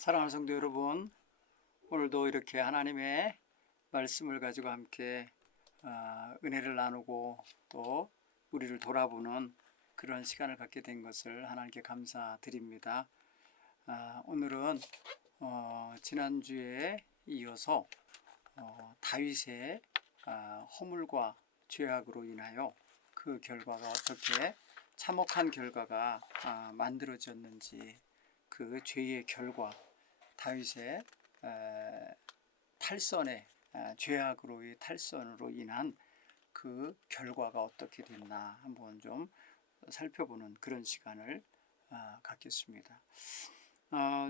사랑하는 성도 여러분, 오늘도 이렇게 하나님의 말씀을 가지고 함께 은혜를 나누고 또 우리를 돌아보는 그런 시간을 갖게 된 것을 하나님께 감사드립니다. 오늘은 지난주에 이어서 다윗의 허물과 죄악으로 인하여 그 결과가 어떻게 참혹한 결과가 만들어졌는지, 그 죄의 결과, 다윗의 탈선의 죄악으로의 탈선으로 인한 그 결과가 어떻게 됐나 한번 좀 살펴보는 그런 시간을 갖겠습니다.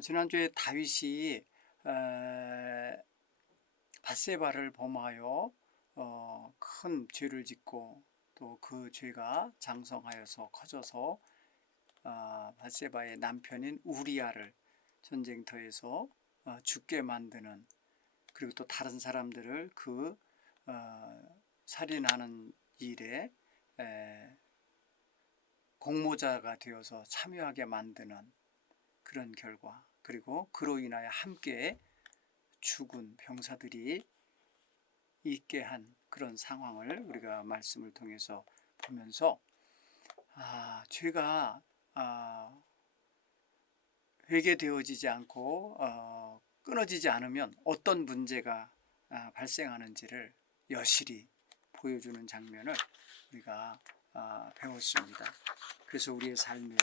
지난주에 다윗이 밧세바를 범하여 큰 죄를 짓고 또 그 죄가 장성하여서 커져서 밧세바의 남편인 우리아를 전쟁터에서 죽게 만드는, 그리고 또 다른 사람들을 그 살인하는 일에 공모자가 되어서 참여하게 만드는 그런 결과, 그리고 그로 인하여 함께 죽은 병사들이 있게 한 그런 상황을 우리가 말씀을 통해서 보면서 죄가 회개되어지지 않고 끊어지지 않으면 어떤 문제가 발생하는지를 여실히 보여주는 장면을 우리가 배웠습니다. 그래서 우리의 삶에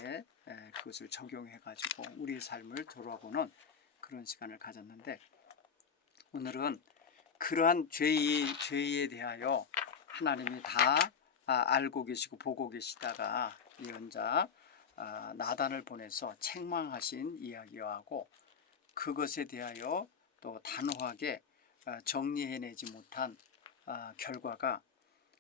그것을 적용해 가지고 우리의 삶을 돌아보는 그런 시간을 가졌는데, 오늘은 그러한 죄에 대하여 하나님이 다 알고 계시고 보고 계시다가 예언자 나단을 보내서 책망하신 이야기하고, 그것에 대하여 또 단호하게 정리해내지 못한 결과가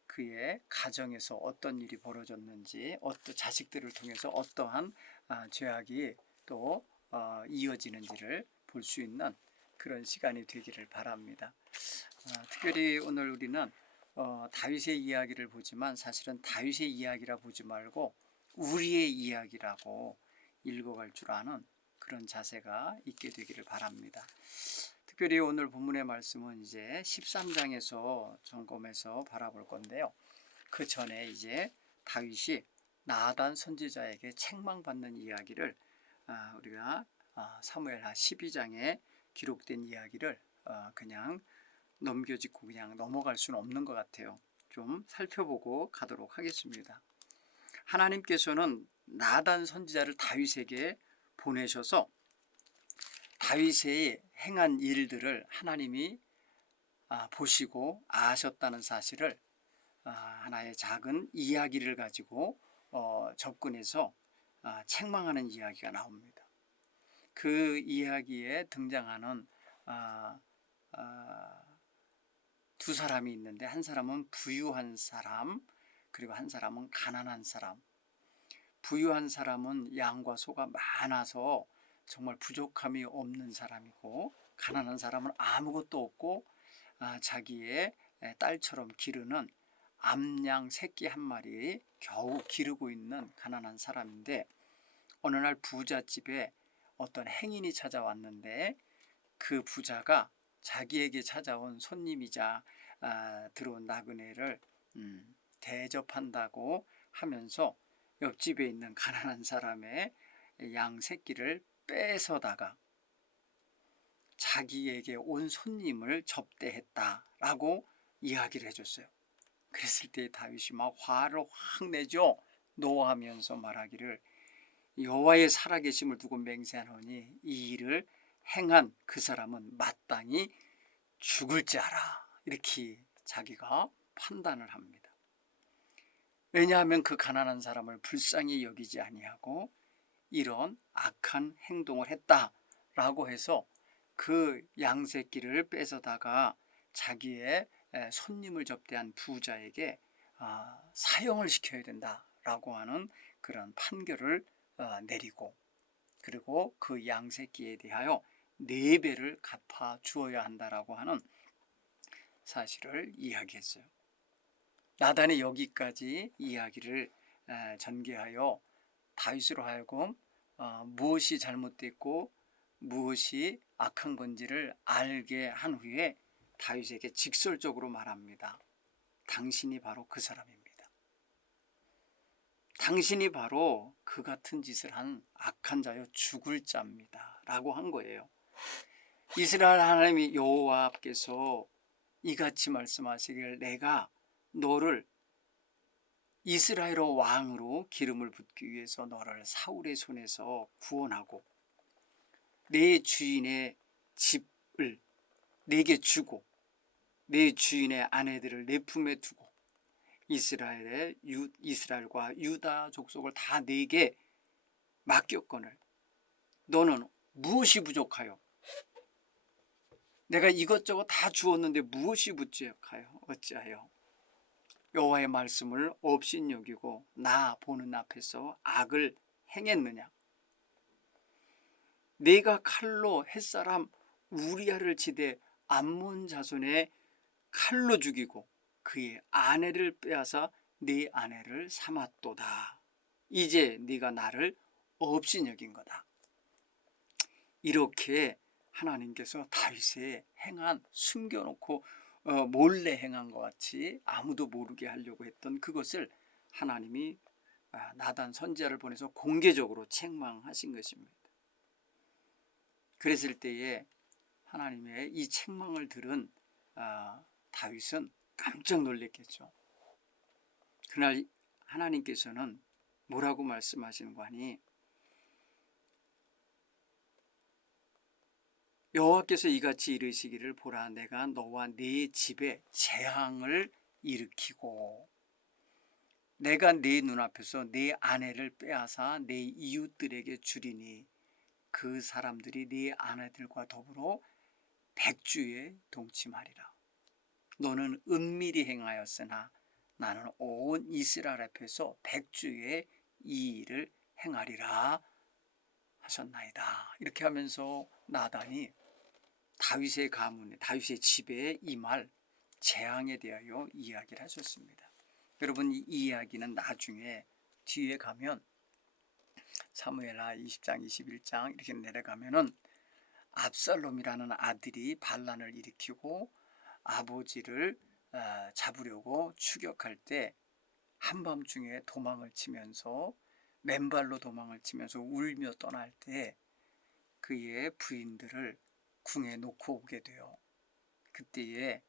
그의 가정에서 어떤 일이 벌어졌는지, 어떤 자식들을 통해서 어떠한 죄악이 또 이어지는지를 볼 수 있는 그런 시간이 되기를 바랍니다. 특별히 오늘 우리는 다윗의 이야기를 보지만 사실은 다윗의 이야기라 보지 말고 우리의 이야기라고 읽어갈 줄 아는 그런 자세가 있게 되기를 바랍니다. 특별히 오늘 본문의 말씀은 이제 13장에서 점검해서 바라볼 건데요. 그 전에 이제 다윗이 나단 선지자에게 책망받는 이야기를 우리가 사무엘하 12장에 기록된 이야기를 그냥 넘겨짚고 그냥 넘어갈 수는 없는 것 같아요. 좀 살펴보고 가도록 하겠습니다. 하나님께서는 나단 선지자를 다윗에게 보내셔서 다윗의 행한 일들을 하나님이 보시고 아셨다는 사실을 하나의 작은 이야기를 가지고 접근해서 책망하는 이야기가 나옵니다. 그 이야기에 등장하는 두 사람이 있는데, 한 사람은 부유한 사람, 그리고 한 사람은 가난한 사람. 부유한 사람은 양과 소가 많아서 정말 부족함이 없는 사람이고, 가난한 사람은 아무것도 없고 자기의 딸처럼 기르는 암양 새끼 한 마리 겨우 기르고 있는 가난한 사람인데, 어느 날 부잣집에 어떤 행인이 찾아왔는데, 그 부자가 자기에게 찾아온 손님이자 들어온 나그네를 대접한다고 하면서 옆집에 있는 가난한 사람의 양 새끼를 뺏어다가 자기에게 온 손님을 접대했다라고 이야기를 해줬어요. 그랬을 때 다윗이 막 화를 확 내죠. 노하면서 말하기를, 여호와의 살아계심을 두고 맹세하노니 이 일을 행한 그 사람은 마땅히 죽을지어라, 이렇게 자기가 판단을 합니다. 왜냐하면 그 가난한 사람을 불쌍히 여기지 아니하고 이런 악한 행동을 했다라고 해서 그 양새끼를 뺏어다가 자기의 손님을 접대한 부자에게 사형을 시켜야 된다라고 하는 그런 판결을 내리고, 그리고 그 양새끼에 대하여 4배를 갚아 주어야 한다라고 하는 사실을 이야기했어요. 나단이 여기까지 이야기를 전개하여 다윗으로 하여금 무엇이 잘못됐고 무엇이 악한 건지를 알게 한 후에 다윗에게 직설적으로 말합니다. 당신이 바로 그 사람입니다. 당신이 바로 그 같은 짓을 한 악한 자여 죽을 자입니다 라고 한 거예요. 이스라엘 하나님이 여호와께서 이같이 말씀하시길 내가 너를 이스라엘 왕으로 기름을 붓기 위해서 너를 사울의 손에서 구원하고 내 주인의 집을 내게 주고 내 주인의 아내들을 내 품에 두고 이스라엘과 유다 족속을 다 내게 맡겼거늘 너는 무엇이 부족하여 내가 이것저것 다 주었는데 무엇이 부족하여 어찌하여 여호와의 말씀을 업신여기고 나 보는 앞에서 악을 행했느냐. 내가 칼로 햇사람 우리아를 치되 암몬 자손의 칼로 죽이고 그의 아내를 빼앗아 네 아내를 삼았도다. 이제 네가 나를 업신여긴 거다. 이렇게 하나님께서 다윗의 행한 숨겨놓고 몰래 행한 것 같이 아무도 모르게 하려고 했던 그것을 하나님이 나단 선지자를 보내서 공개적으로 책망하신 것입니다. 그랬을 때에 하나님의 이 책망을 들은 다윗은 깜짝 놀랐겠죠. 그날 하나님께서는 뭐라고 말씀하시는 거 아니? 여호와께서 이같이 이르시기를 보라 내가 너와 네 집에 재앙을 일으키고 내가 네 눈앞에서 네 아내를 빼앗아 네 이웃들에게 주리니 그 사람들이 네 아내들과 더불어 백주에 동침하리라. 너는 은밀히 행하였으나 나는 온 이스라엘 앞에서 백주에 이 일을 행하리라 하셨나이다. 이렇게 하면서 나단이 다윗의 가문에 다윗의 집에 임할 재앙에 대하여 이야기를 하셨습니다. 여러분 이 이야기는 나중에 뒤에 가면 사무엘하 20장 21장 이렇게 내려가면은 압살롬이라는 아들이 반란을 일으키고 아버지를 잡으려고 추격할 때 한밤중에 도망을 치면서 맨발로 도망을 치면서 울며 떠날 때 그의 부인들을 궁에 놓고 오게 돼요. 그때에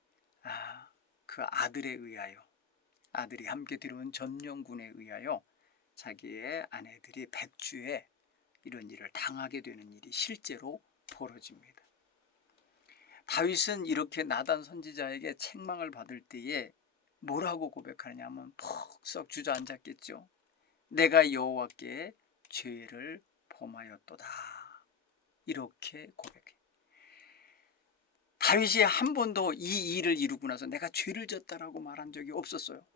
그 아들에 의하여 아들이 함께 들어온 전령군에 의하여 자기의 아내들이 백주에 이런 일을 당하게 되는 일이 실제로 벌어집니다. 다윗은 이렇게 나단 선지자에게 책망을 받을 때에 뭐라고 고백하느냐 하면 푹썩 주저앉았겠죠. 내가 여호와께 죄를 범하였도다. 이렇게 고백해. 다윗이 한 번도 이 일을 이루고 나서 내가 죄를 졌다라고 말한 적이 없었어요.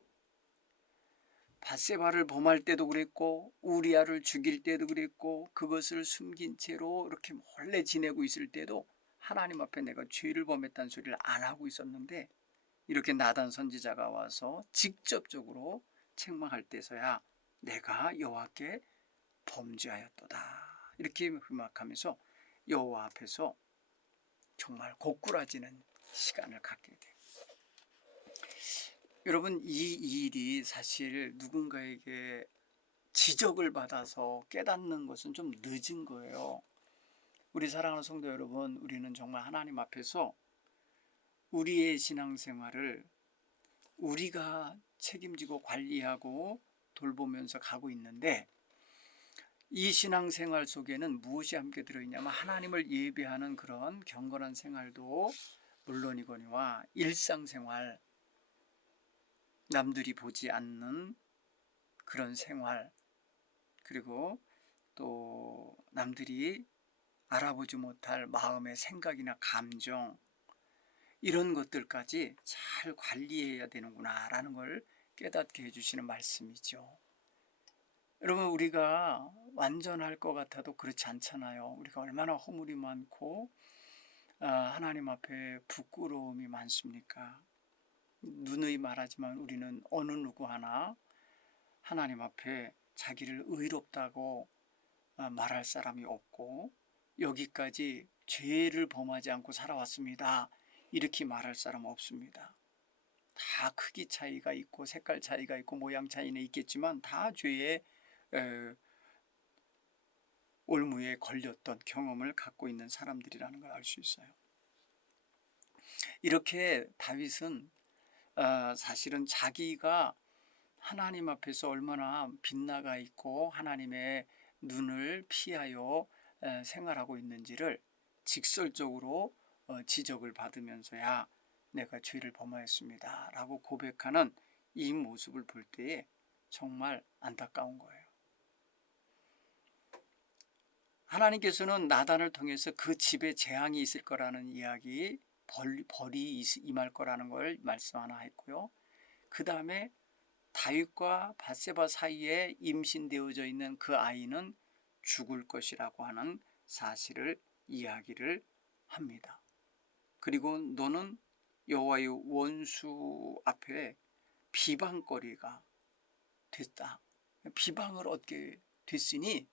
밧세바를 범할 때도 그랬고 우리아를 죽일 때도 그랬고 그것을 숨긴 채로 이렇게 몰래 지내고 있을 때도 하나님 앞에 내가 죄를 범했다는 소리를 안 하고 있었는데 이렇게 나단 선지자가 와서 직접적으로 책망할 때서야 내가 여호와께 범죄하였도다. 이렇게 흠악하면서 여호와 앞에서 정말 고꾸라지는 시간을 갖게 돼요. 여러분 이 일이 사실 누군가에게 지적을 받아서 깨닫는 것은 좀 늦은 거예요. 우리 사랑하는 성도 여러분, 우리는 정말 하나님 앞에서 우리의 신앙생활을 우리가 책임지고 관리하고 돌보면서 가고 있는데 이 신앙생활 속에는 무엇이 함께 들어있냐면 하나님을 예배하는 그런 경건한 생활도 물론이거니와 일상생활, 남들이 보지 않는 그런 생활, 그리고 또 남들이 알아보지 못할 마음의 생각이나 감정, 이런 것들까지 잘 관리해야 되는구나 라는 걸 깨닫게 해주시는 말씀이죠. 여러분 우리가 완전할 것 같아도 그렇지 않잖아요. 우리가 얼마나 허물이 많고 하나님 앞에 부끄러움이 많습니까? 누누이 말하지만 우리는 어느 누구 하나 하나님 앞에 자기를 의롭다고 말할 사람이 없고 여기까지 죄를 범하지 않고 살아왔습니다. 이렇게 말할 사람 없습니다. 다 크기 차이가 있고 색깔 차이가 있고 모양 차이는 있겠지만 다 죄의 올무에 걸렸던 경험을 갖고 있는 사람들이라는 걸 알 수 있어요. 이렇게 다윗은 사실은 자기가 하나님 앞에서 얼마나 빗나가 있고 하나님의 눈을 피하여 생활하고 있는지를 직설적으로 지적을 받으면서야 내가 죄를 범하였습니다 라고 고백하는 이 모습을 볼 때에 정말 안타까운 거예요. 하나님께서는 나단을 통해서 그 집에 재앙이 있을 거라는 이야기, 벌이 임할 거라는 걸 말씀 하나 했고요. 그 다음에 다윗과 밧세바 사이에 임신되어져 있는 그 아이는 죽을 것이라고 하는 사실을 이야기를 합니다. 그리고 너는 여호와의 원수 앞에 비방거리가 됐다. 비방을 얻게 됐으니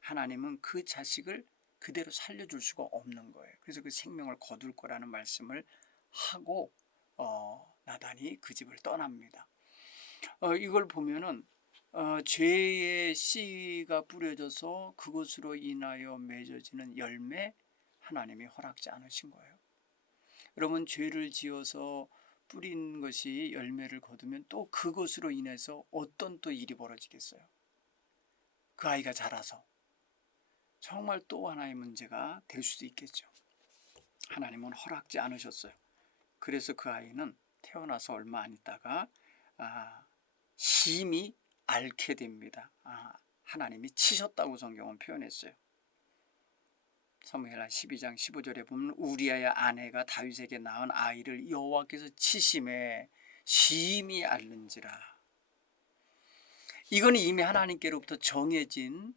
하나님은 그 자식을 그대로 살려줄 수가 없는 거예요. 그래서 그 생명을 거둘 거라는 말씀을 하고 나단이 그 집을 떠납니다. 이걸 보면은 죄의 씨가 뿌려져서 그것으로 인하여 맺어지는 열매 하나님이 허락지 않으신 거예요. 여러분, 죄를 지어서 뿌린 것이 열매를 거두면 또 그것으로 인해서 어떤 또 일이 벌어지겠어요. 그 아이가 자라서 정말 또 하나의 문제가 될 수도 있겠죠. 하나님은 허락지 않으셨어요. 그래서 그 아이는 태어나서 얼마 안 있다가 심히 앓게 됩니다. 하나님이 치셨다고 성경은 표현했어요. 사무엘하 12장 15절에 보면 우리아의 아내가 다윗에게 낳은 아이를 여호와께서 치심에 심히 앓는지라. 이건 이미 하나님께로부터 정해진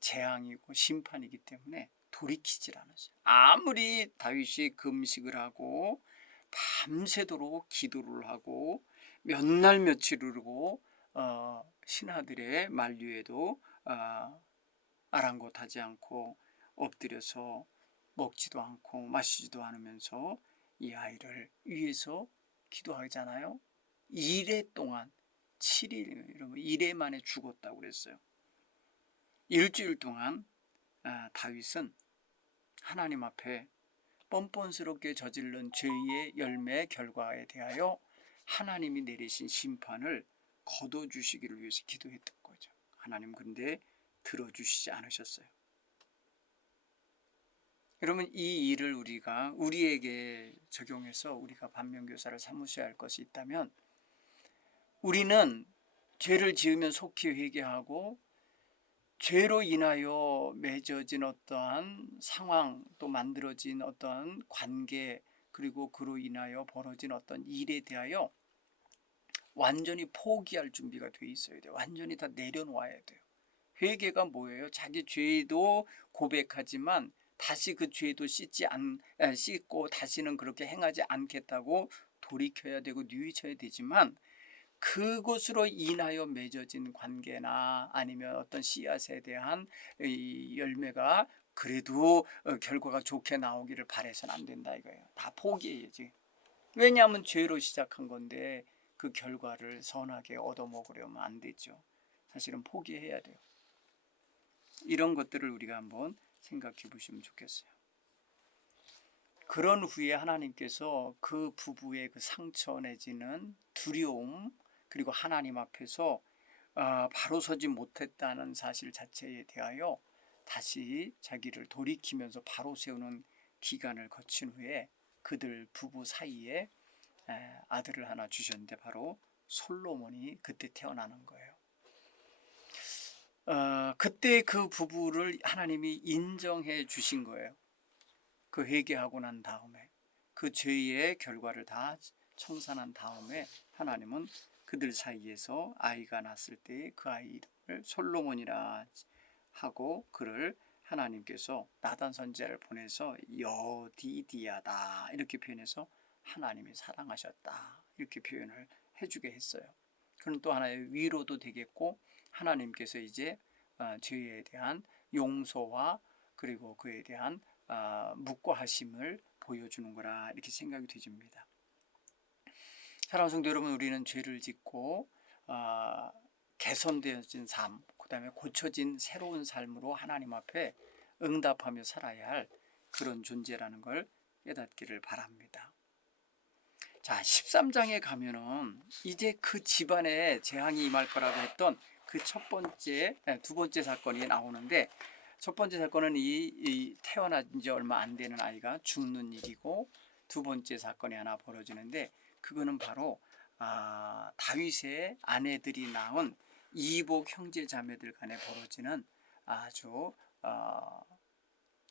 재앙이고 심판이기 때문에 돌이키질 않았어요. 아무리 다윗이 금식을 하고 밤새도록 기도를 하고 몇 날 며칠을 하고 신하들의 만류에도 아랑곳하지 않고 엎드려서 먹지도 않고 마시지도 않으면서 이 아이를 위해서 기도하잖아요. 1회 동안 7일, 여러분 1회 만에 죽었다고 그랬어요. 일주일 동안 다윗은 하나님 앞에 뻔뻔스럽게 저지른 죄의 열매 결과에 대하여 하나님이 내리신 심판을 거둬주시기를 위해서 기도했던 거죠. 하나님 근데 들어주시지 않으셨어요. 여러분, 이 일을 우리에게 적용해서 우리가 반면교사를 삼으셔야 할 것이 있다면, 우리는 죄를 지으면 속히 회개하고 죄로 인하여 맺어진 어떠한 상황, 또 만들어진 어떠한 관계, 그리고 그로 인하여 벌어진 어떤 일에 대하여 완전히 포기할 준비가 돼 있어야 돼요. 완전히 다 내려놓아야 돼요. 회개가 뭐예요? 자기 죄도 고백하지만 다시 그 죄도 씻고 다시는 그렇게 행하지 않겠다고 돌이켜야 되고 뉘우쳐야 되지만, 그것으로 인하여 맺어진 관계나 아니면 어떤 씨앗에 대한 이 열매가 그래도 결과가 좋게 나오기를 바라서는 안 된다 이거예요. 다 포기해야지. 왜냐하면 죄로 시작한 건데 그 결과를 선하게 얻어먹으려면 안 되죠. 사실은 포기해야 돼요. 이런 것들을 우리가 한번 생각해 보시면 좋겠어요. 그런 후에 하나님께서 그 부부의 그 상처 내지는 두려움, 그리고 하나님 앞에서 바로 서지 못했다는 사실 자체에 대하여 다시 자기를 돌이키면서 바로 세우는 기간을 거친 후에 그들 부부 사이에 아들을 하나 주셨는데 바로 솔로몬이 그때 태어나는 거예요. 그때 그 부부를 하나님이 인정해 주신 거예요. 그 회개하고 난 다음에 그 죄의 결과를 다 청산한 다음에 하나님은 그들 사이에서 아이가 났을 때 그 아이 이름을 솔로몬이라 하고 그를 하나님께서 나단 선지자를 보내서 여디디아다 이렇게 표현해서 하나님이 사랑하셨다 이렇게 표현을 해주게 했어요. 그는 또 하나의 위로도 되겠고 하나님께서 이제 죄에 대한 용서와 그리고 그에 대한 묵과하심을 보여주는 거라 이렇게 생각이 되집니다. 사랑하는 성도 여러분, 우리는 죄를 짓고 개선되어진 삶, 그 다음에 고쳐진 새로운 삶으로 하나님 앞에 응답하며 살아야 할 그런 존재라는 걸 깨닫기를 바랍니다. 자, 13장에 가면은 이제 그 집안에 재앙이 임할 거라고 했던 그 두 번째 사건이 나오는데, 첫 번째 사건은 이 태어난 지 얼마 안 되는 아이가 죽는 일이고, 두 번째 사건이 하나 벌어지는데, 그거는 바로 다윗의 아내들이 낳은 이복 형제 자매들 간에 벌어지는 아주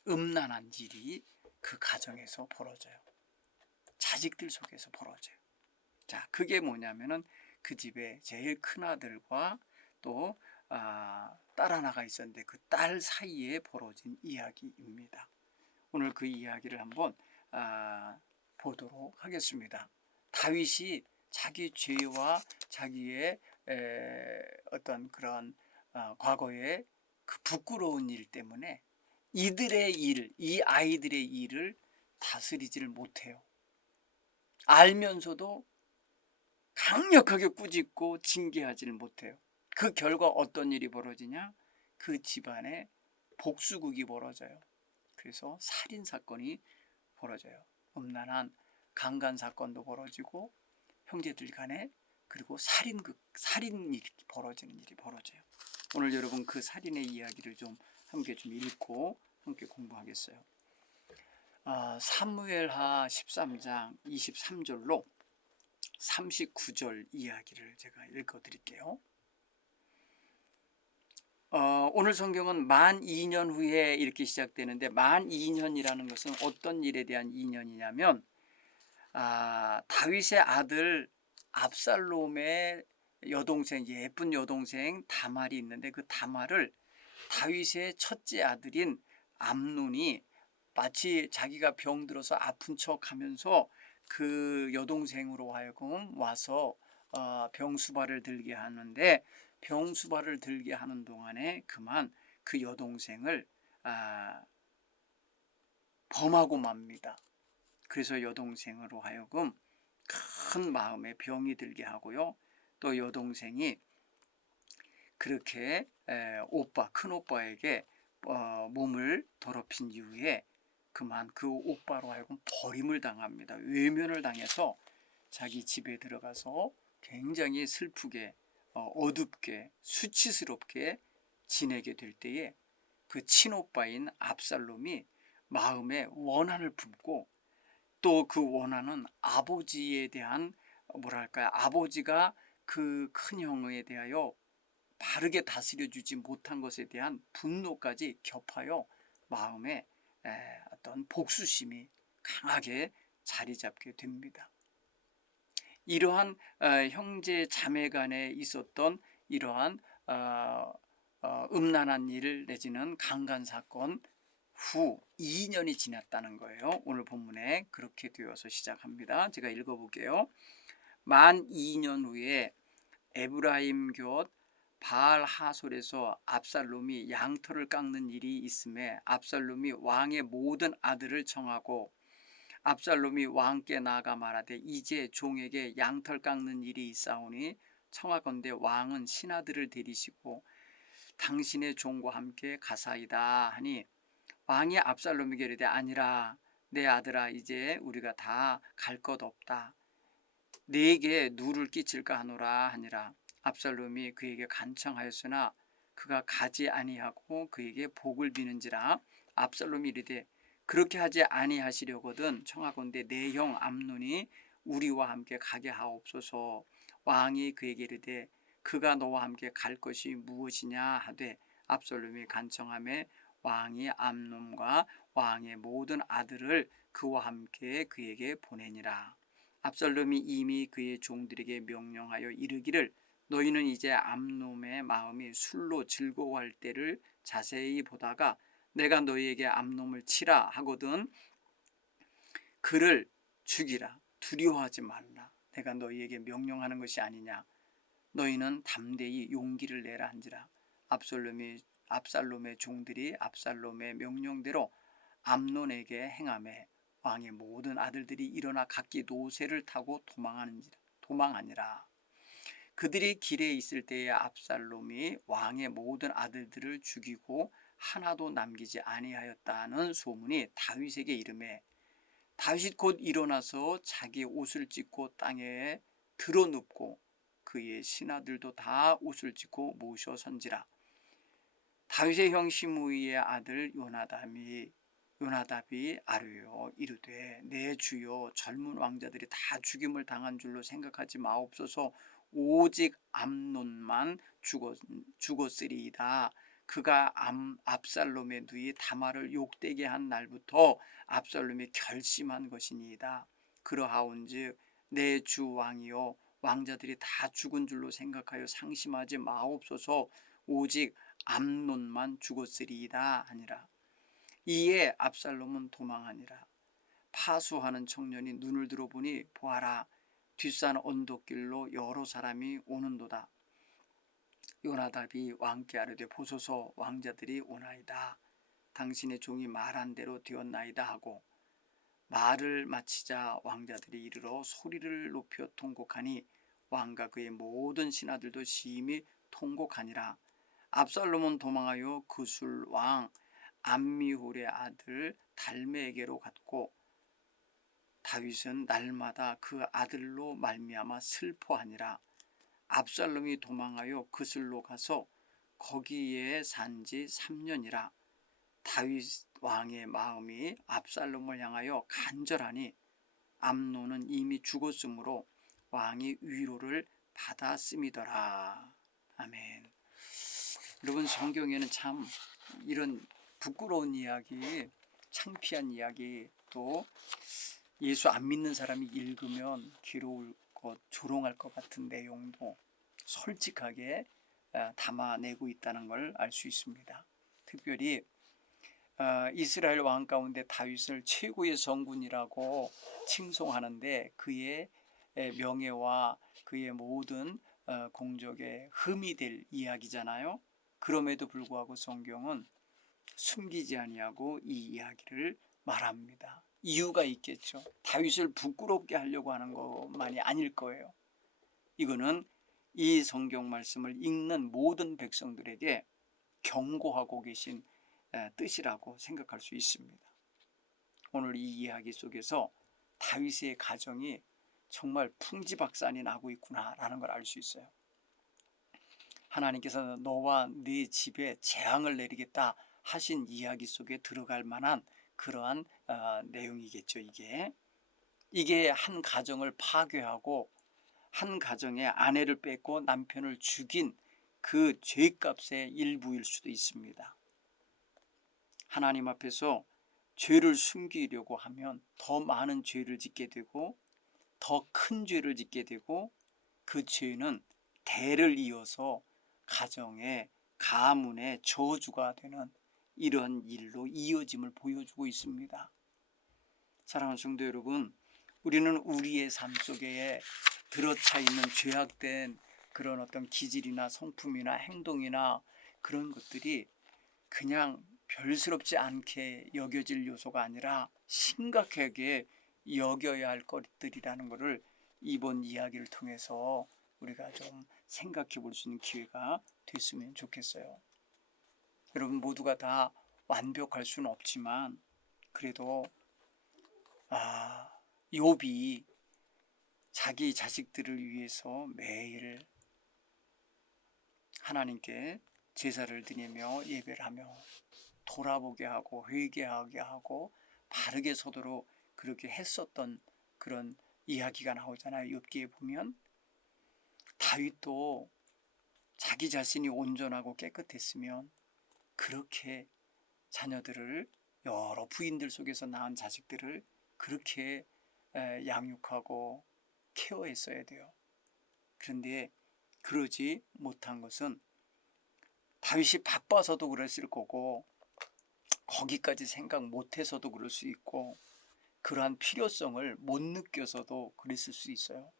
음란한 일이 그 가정에서 벌어져요. 자식들 속에서 벌어져요. 자, 그게 뭐냐면은 그 집에 제일 큰 아들과 또 딸 하나가 있었는데 그 딸 사이에 벌어진 이야기입니다. 오늘 그 이야기를 한번 보도록 하겠습니다. 다윗이 자기 죄와 자기의 어떤 그런 과거의 그 부끄러운 일 때문에 이들의 일, 이 아이들의 일을 다스리지를 못해요. 알면서도 강력하게 꾸짖고 징계하지를 못해요. 그 결과 어떤 일이 벌어지냐? 그 집안에 복수극이 벌어져요. 그래서 살인사건이 벌어져요. 음란한 강간 사건도 벌어지고 형제들 간에 그리고 살인이 벌어지는 일이 벌어져요. 오늘 여러분 그 살인의 이야기를 좀 함께 좀 읽고 함께 공부하겠어요. 사무엘하 13장 23절로 39절 이야기를 제가 읽어드릴게요. 오늘 성경은 만 2년 후에 이렇게 시작되는데, 만 2년이라는 것은 어떤 일에 대한 2년이냐면 다윗의 아들 압살롬의 여동생, 예쁜 여동생 다말이 있는데, 그 다말을 다윗의 첫째 아들인 암논이 마치 자기가 병들어서 아픈 척하면서 그 여동생으로 하여금 와서 병수발을 들게 하는데, 병수발을 들게 하는 동안에 그만 그 여동생을 범하고 맙니다. 그래서 여동생으로 하여금 큰 마음에 병이 들게 하고요. 또 여동생이 그렇게 큰 오빠에게 몸을 더럽힌 이후에 그만 그 오빠로 하여금 버림을 당합니다. 외면을 당해서 자기 집에 들어가서 굉장히 슬프게 어둡게 수치스럽게 지내게 될 때에 그 친오빠인 압살롬이 마음에 원한을 품고, 또 그 원한은 아버지에 대한 뭐랄까요, 아버지가 그 큰형에 대하여 바르게 다스려주지 못한 것에 대한 분노까지 겹하여 마음에 어떤 복수심이 강하게 자리 잡게 됩니다. 이러한 형제 자매 간에 있었던 이러한 음란한 일 내지는 강간 사건 후 2년이 지났다는 거예요. 오늘 본문에 그렇게 되어서 시작합니다. 제가 읽어볼게요. 만 2년 후에 에브라임 곁 바알 하솔에서 압살롬이 양털을 깎는 일이 있음에 압살롬이 왕의 모든 아들을 청하고, 압살롬이 왕께 나아가 말하되 이제 종에게 양털 깎는 일이 있사오니 청하건대 왕은 신하들을 데리시고 당신의 종과 함께 가사이다 하니, 왕이 압살롬에게 이르되 아니라 내 아들아, 이제 우리가 다 갈 것 없다. 네게 누를 끼칠까 하노라 하니라. 압살롬이 그에게 간청하였으나 그가 가지 아니하고 그에게 복을 비는지라. 압살롬이 이르되 그렇게 하지 아니하시려거든 청하건대 내 형 암논이 우리와 함께 가게 하옵소서. 왕이 그에게 이르되 그가 너와 함께 갈 것이 무엇이냐 하되, 압살롬이 간청하매 왕이 암논과 왕의 모든 아들을 그와 함께 그에게 보내니라. 압살롬이 이미 그의 종들에게 명령하여 이르기를 너희는 이제 암논의 마음이 술로 즐거워할 때를 자세히 보다가 내가 너희에게 암논을 치라 하거든 그를 죽이라. 두려워하지 말라. 내가 너희에게 명령하는 것이 아니냐. 너희는 담대히 용기를 내라 한지라. 압살롬이 압살롬의 종들이 압살롬의 명령대로 암논에게 행하매 왕의 모든 아들들이 일어나 각기 노새를 타고 도망하니라. 그들이 길에 있을 때에 압살롬이 왕의 모든 아들들을 죽이고 하나도 남기지 아니하였다는 소문이 다윗에게 이르매 다윗이 곧 일어나서 자기 옷을 찢고 땅에 드러눕고 그의 신하들도 다 옷을 찢고 모셔 선지라. 다윗의 형 시므이의 아들 요나답이 아뢰어 이르되 내 주여 젊은 왕자들이 다 죽임을 당한 줄로 생각하지 마옵소서. 오직 암논만 죽었으리이다. 그가 압살롬의 누이 다말을 욕되게 한 날부터 압살롬이 결심한 것이니이다. 그러하온즉 내 주 왕이여 왕자들이 다 죽은 줄로 생각하여 상심하지 마옵소서. 오직 암논만 죽었으리이다 하니라. 이에 압살롬은 도망하니라. 파수하는 청년이 눈을 들어보니 보아라 뒷산 언덕길로 여러 사람이 오는도다. 요나답이 왕께 아뢰되 보소서 왕자들이 오나이다. 당신의 종이 말한 대로 되었나이다 하고 말을 마치자 왕자들이 이르러 소리를 높여 통곡하니 왕과 그의 모든 신하들도 심히 통곡하니라. 압살롬은 도망하여 그술 왕 암미홀의 아들 달메에게로 갔고 다윗은 날마다 그 아들로 말미암아 슬퍼하니라. 압살롬이 도망하여 그술로 가서 거기에 산지 3년이라. 다윗 왕의 마음이 압살롬을 향하여 간절하니 암논은 이미 죽었으므로 왕이 위로를 받았음이더라. 아멘. 여러분 성경에는 참 이런 부끄러운 이야기, 창피한 이야기, 또 예수 안 믿는 사람이 읽으면 괴로울 것, 조롱할 것 같은 내용도 솔직하게 담아내고 있다는 걸 알 수 있습니다. 특별히 이스라엘 왕 가운데 다윗을 최고의 성군이라고 칭송하는데 그의 명예와 그의 모든 공적에 흠이 될 이야기잖아요. 그럼에도 불구하고 성경은 숨기지 아니하고 이 이야기를 말합니다. 이유가 있겠죠. 다윗을 부끄럽게 하려고 하는 것만이 아닐 거예요. 이거는 이 성경 말씀을 읽는 모든 백성들에게 경고하고 계신 뜻이라고 생각할 수 있습니다. 오늘 이 이야기 속에서 다윗의 가정이 정말 풍지박산이 나고 있구나라는 걸 알 수 있어요. 하나님께서 너와 네 집에 재앙을 내리겠다 하신 이야기 속에 들어갈 만한 그러한 내용이겠죠. 이게 한 가정을 파괴하고 한 가정의 아내를 뺏고 남편을 죽인 그 죄값의 일부일 수도 있습니다. 하나님 앞에서 죄를 숨기려고 하면 더 많은 죄를 짓게 되고 더 큰 죄를 짓게 되고 그 죄는 대를 이어서 가정의 가문의 저주가 되는 이런 일로 이어짐을 보여주고 있습니다. 사랑하는 성도 여러분, 우리는 우리의 삶 속에 들어차 있는 죄악된 그런 어떤 기질이나 성품이나 행동이나 그런 것들이 그냥 별스럽지 않게 여겨질 요소가 아니라 심각하게 여겨야 할 것들이라는 것을 이번 이야기를 통해서 우리가 좀 생각해 볼 수 있는 기회가 됐으면 좋겠어요. 여러분 모두가 다 완벽할 수는 없지만 그래도 욥이 자기 자식들을 위해서 매일 하나님께 제사를 드리며 예배를 하며 돌아보게 하고 회개하게 하고 바르게 서도록 그렇게 했었던 그런 이야기가 나오잖아요. 욥기에 보면 다윗도 자기 자신이 온전하고 깨끗했으면 그렇게 자녀들을 여러 부인들 속에서 낳은 자식들을 그렇게 양육하고 케어했어야 돼요. 그런데 그러지 못한 것은 다윗이 바빠서도 그랬을 거고 거기까지 생각 못해서도 그럴 수 있고 그러한 필요성을 못 느껴서도 그랬을 수 있어요.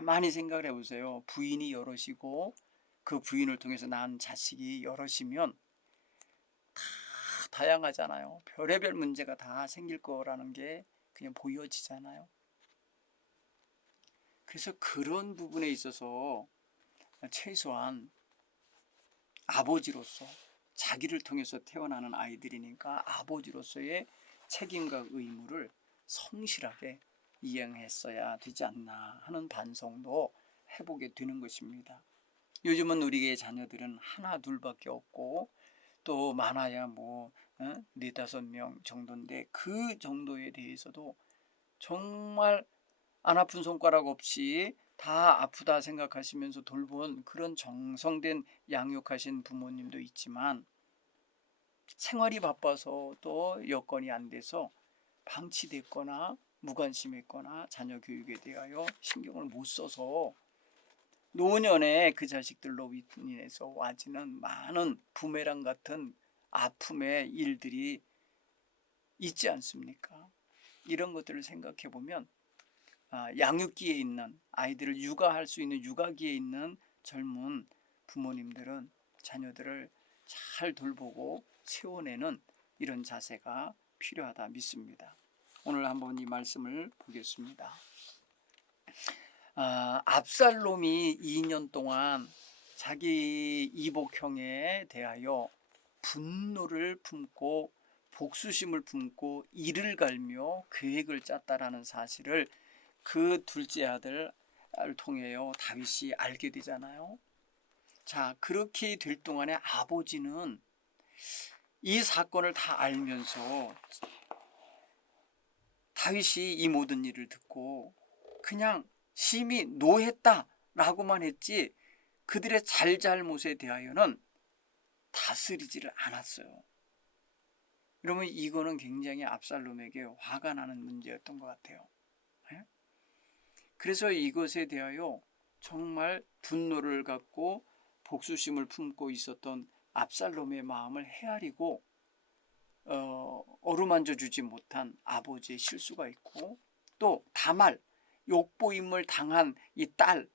많이 생각을 해보세요. 부인이 여럿이고 그 부인을 통해서 낳은 자식이 여럿이면 다 다양하잖아요. 별의별 문제가 다 생길 거라는 게 그냥 보여지잖아요. 그래서 그런 부분에 있어서 최소한 아버지로서, 자기를 통해서 태어나는 아이들이니까 아버지로서의 책임과 의무를 성실하게 이행했어야 되지 않나 하는 반성도 해보게 되는 것입니다. 요즘은 우리의 자녀들은 하나 둘밖에 없고 또 많아야 뭐 4-5명 정도인데, 그 정도에 대해서도 정말 안 아픈 손가락 없이 다 아프다 생각하시면서 돌본 그런 정성된 양육하신 부모님도 있지만, 생활이 바빠서 또 여건이 안 돼서 방치됐거나 무관심했거나 자녀 교육에 대하여 신경을 못 써서 노년에 그 자식들로 인해서 와지는 많은 부메랑 같은 아픔의 일들이 있지 않습니까? 이런 것들을 생각해 보면 양육기에 있는 아이들을 육아할 수 있는 육아기에 있는 젊은 부모님들은 자녀들을 잘 돌보고 세워내는 이런 자세가 필요하다 믿습니다. 오늘 한번 이 말씀을 보겠습니다. 압살롬이 2년 동안 자기 이복형에 대하여 분노를 품고 복수심을 품고 이를 갈며 계획을 짰다라는 사실을 그 둘째 아들을 통해요 다윗이 알게 되잖아요. 자, 그렇게 될 동안에 아버지는 이 사건을 다 알면서 다윗이 이 모든 일을 듣고 그냥 심히 노했다라고만 했지 그들의 잘잘못에 대하여는 다스리지를 않았어요. 그러면 이거는 굉장히 압살롬에게 화가 나는 문제였던 것 같아요. 그래서 이것에 대하여 정말 분노를 갖고 복수심을 품고 있었던 압살롬의 마음을 헤아리고 어루만져 주지 못한 아버지의 실수가 있고, 또 다말 욕보임을 당한 이 딸을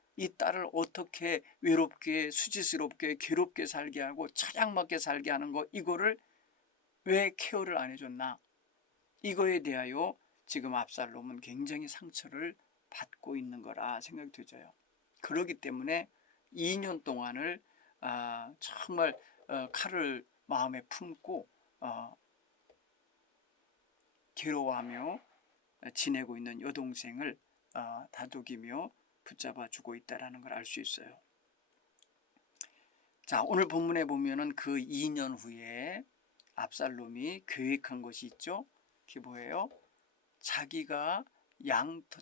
어떻게 외롭게 수치스럽게 괴롭게 살게 하고 처량맞게 살게 하는 거, 이거를 왜 케어를 안 해줬나, 이거에 대하여 지금 압살롬은 굉장히 상처를 받고 있는 거라 생각이 되져요. 그렇기 때문에 2년 동안을 정말 칼을 마음에 품고 괴로워하며 지내고 있는 여동생을 다독이며 붙잡아 주고 있다는 걸 알 수 있어요. 자, 오늘 본문에 보면은 그 2년 후에 압살롬이 계획한 것이 있죠. 그게 뭐예요? 자기가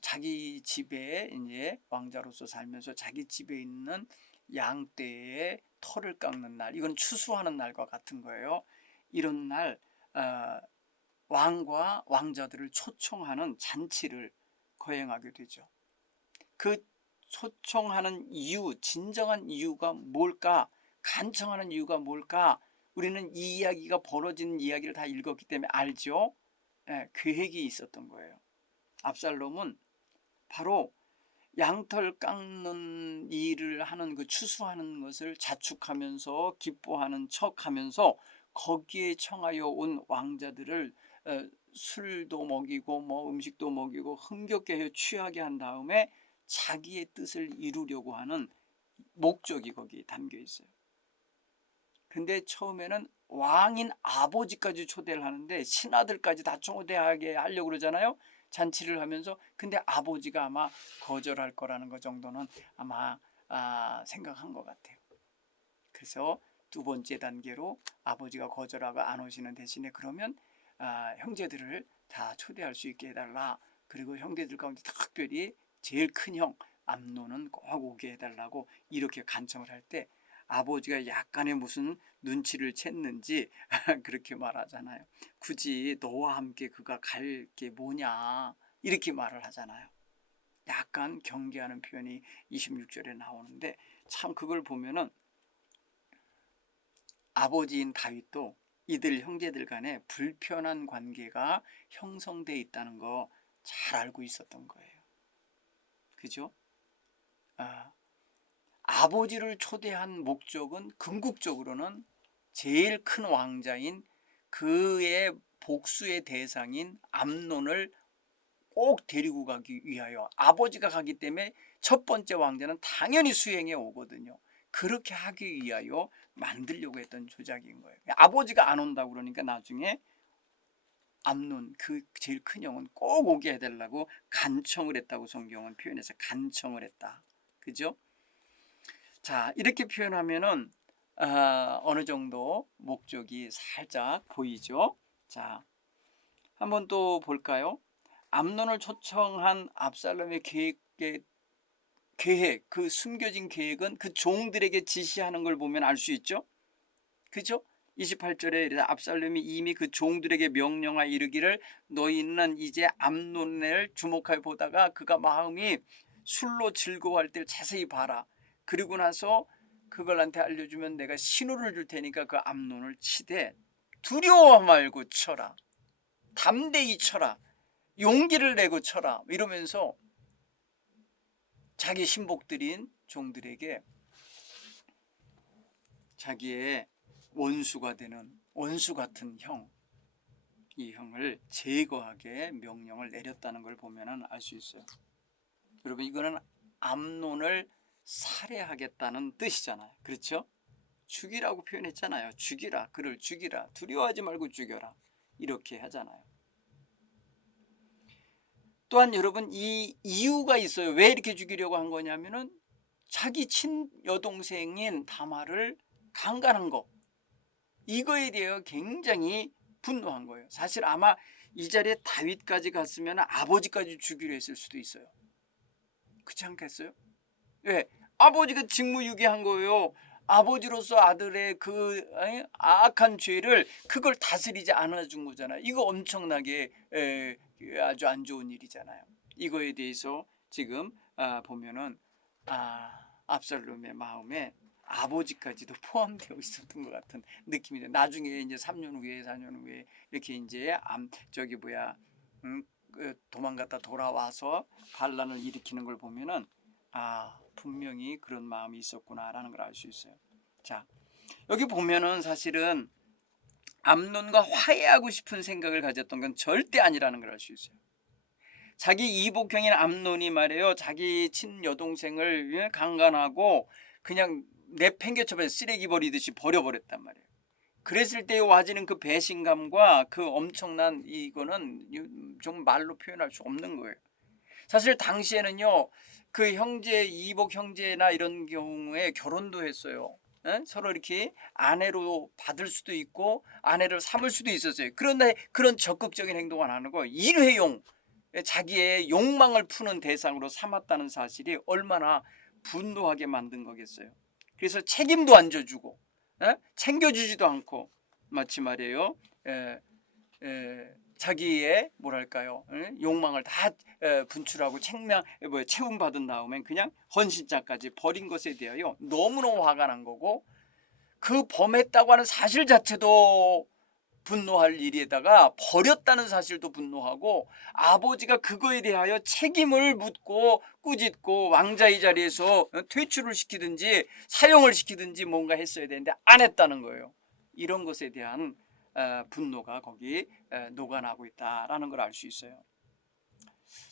자기 집에 이제 왕자로서 살면서 자기 집에 있는 양떼의 털을 깎는 날, 이건 추수하는 날과 같은 거예요. 이런 날 왕과 왕자들을 초청하는 잔치를 거행하게 되죠. 그 초청하는 이유, 진정한 이유가 뭘까? 간청하는 이유가 뭘까? 우리는 이 이야기가 벌어진 이야기를 다 읽었기 때문에 알죠. 계획이 있었던 거예요. 압살롬은 바로 양털 깎는 일을 하는 그 추수하는 것을 자축하면서 기뻐하는 척하면서 거기에 청하여 온 왕자들을 술도 먹이고 뭐 음식도 먹이고 흥겹게 해 취하게 한 다음에 자기의 뜻을 이루려고 하는 목적이 거기에 담겨 있어요. 근데 처음에는 왕인 아버지까지 초대를 하는데 신하들까지 다 초대하게 하려고 그러잖아요. 잔치를 하면서. 근데 아버지가 아마 거절할 거라는 것 정도는 아마 생각한 것 같아요. 그래서 두 번째 단계로 아버지가 거절하고 안 오시는 대신에 그러면 형제들을 다 초대할 수 있게 해달라. 그리고 형제들 가운데 특별히 제일 큰 형 암논은 꼭 오게 해달라고 이렇게 간청을 할 때 아버지가 약간의 무슨 눈치를 챘는지 그렇게 말하잖아요. 굳이 너와 함께 그가 갈 게 뭐냐 이렇게 말을 하잖아요. 약간 경계하는 표현이 26절에 나오는데, 참 그걸 보면은 아버지인 다윗도 이들 형제들 간에 불편한 관계가 형성되어 있다는 거 잘 알고 있었던 거예요. 그죠? 아버지를 초대한 목적은 궁극적으로는 제일 큰 왕자인 그의 복수의 대상인 암논을 꼭 데리고 가기 위하여, 아버지가 가기 때문에 첫 번째 왕자는 당연히 수행해 오거든요. 그렇게 하기 위하여 만들려고 했던 조작인 거예요. 아버지가 안 온다고 그러니까 나중에 암논, 그 제일 큰 형은 꼭 오게 해달라고 간청을 했다고 성경은 표현해서 간청을 했다. 그죠? 자, 이렇게 표현하면은 어느 정도 목적이 살짝 보이죠? 자, 한번 또 볼까요? 암논을 초청한 압살롬의 계획, 그 숨겨진 계획은 그 종들에게 지시하는 걸 보면 알 수 있죠? 그죠? 28절에 압살롬이 이미 그 종들에게 명령하여 이르기를 너희는 이제 암논을 주목하여 보다가 그가 마음이 술로 즐거워할 때를 자세히 봐라. 그리고 나서 그걸 나한테 알려주면 내가 신호를 줄 테니까 그 암논을 치되 두려워 말고 쳐라. 담대히 쳐라. 용기를 내고 쳐라. 이러면서 자기 신복들인 종들에게 자기의 원수가 되는 원수 같은 형, 이 형을 제거하게 명령을 내렸다는 걸 보면 알 수 있어요. 여러분, 이거는 암논을 살해하겠다는 뜻이잖아요. 그렇죠? 죽이라고 표현했잖아요. 죽이라, 그를 죽이라, 두려워하지 말고 죽여라, 이렇게 하잖아요. 또한 여러분, 이 이유가 있어요. 왜 이렇게 죽이려고 한 거냐면은 자기 친여동생인 다말을 강간한 거, 이거에 대해 굉장히 분노한 거예요. 사실 아마 이 자리에 다윗까지 갔으면 아버지까지 죽이려 했을 수도 있어요. 그렇지 않겠어요? 왜? 아버지가 직무유기한 거예요. 아버지로서 아들의 그 악한 죄를, 그걸 다스리지 않아준 거잖아요. 이거 엄청나게 아주 안 좋은 일이잖아요. 이거에 대해서 지금 보면은 압살롬의 마음에 아버지까지도 포함되어 있었던 것 같은 느낌이 돼요. 나중에 이제 3년 후에 4년 후에 이렇게 이제 도망갔다 돌아와서 반란을 일으키는 걸 보면은 분명히 그런 마음이 있었구나라는 걸 알 수 있어요. 자, 여기 보면은 사실은 암논과 화해하고 싶은 생각을 가졌던 건 절대 아니라는 걸 알 수 있어요. 자기 이복형인 암논이 말이에요, 자기 친여동생을 강간하고 그냥 내팽개쳐버려 쓰레기 버리듯이 버려버렸단 말이에요. 그랬을 때 와지는 그 배신감과 그 엄청난, 이거는 좀 말로 표현할 수 없는 거예요. 사실 당시에는요, 그 형제, 이복 형제나 이런 경우에 결혼도 했어요. 서로 이렇게 아내로 받을 수도 있고 아내를 삼을 수도 있었어요. 그런데 그런 적극적인 행동을 안 하는 거, 일회용, 자기의 욕망을 푸는 대상으로 삼았다는 사실이 얼마나 분노하게 만든 거겠어요. 그래서 책임도 안 져주고 챙겨주지도 않고, 마치 말이에요, 자기의 뭐랄까요, 욕망을 다 분출하고 채움받은 다음에 그냥 헌신자까지 버린 것에 대하여 너무너무 화가 난 거고, 그 범했다고 하는 사실 자체도 분노할 일에다가 버렸다는 사실도 분노하고, 아버지가 그거에 대하여 책임을 묻고 꾸짖고 왕자의 자리에서 퇴출을 시키든지 사형을 시키든지 뭔가 했어야 되는데 안 했다는 거예요. 이런 것에 대한 분노가 거기 녹아나고 있다라는 걸 알 수 있어요.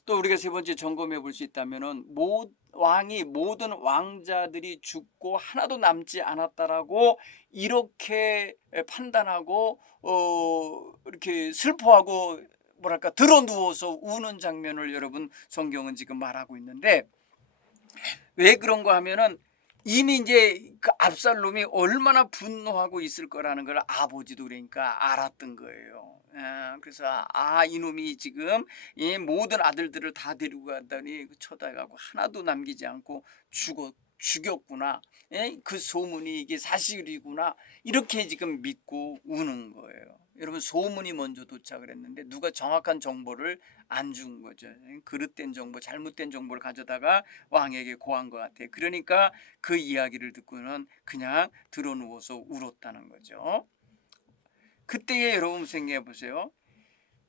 또 우리가 세 번째 점검해 볼 수 있다면은, 왕이 모든 왕자들이 죽고 하나도 남지 않았다라고 이렇게 판단하고 이렇게 슬퍼하고 뭐랄까 드러 누워서 우는 장면을 여러분 성경은 지금 말하고 있는데, 왜 그런가 하면은 이미 이제 그 압살롬이 얼마나 분노하고 있을 거라는 걸 아버지도 그러니까 알았던 거예요. 그래서 이놈이 지금 이 모든 아들들을 다 데리고 간다니 쳐다가고 하나도 남기지 않고 죽였구나. 그 소문이 이게 사실이구나. 이렇게 지금 믿고 우는 거예요. 여러분, 소문이 먼저 도착을 했는데 누가 정확한 정보를 안 준 거죠. 그릇된 정보, 잘못된 정보를 가져다가 왕에게 고한 것 같아요. 그러니까 그 이야기를 듣고는 그냥 드러누워서 울었다는 거죠. 그때에 여러분 생각해 보세요.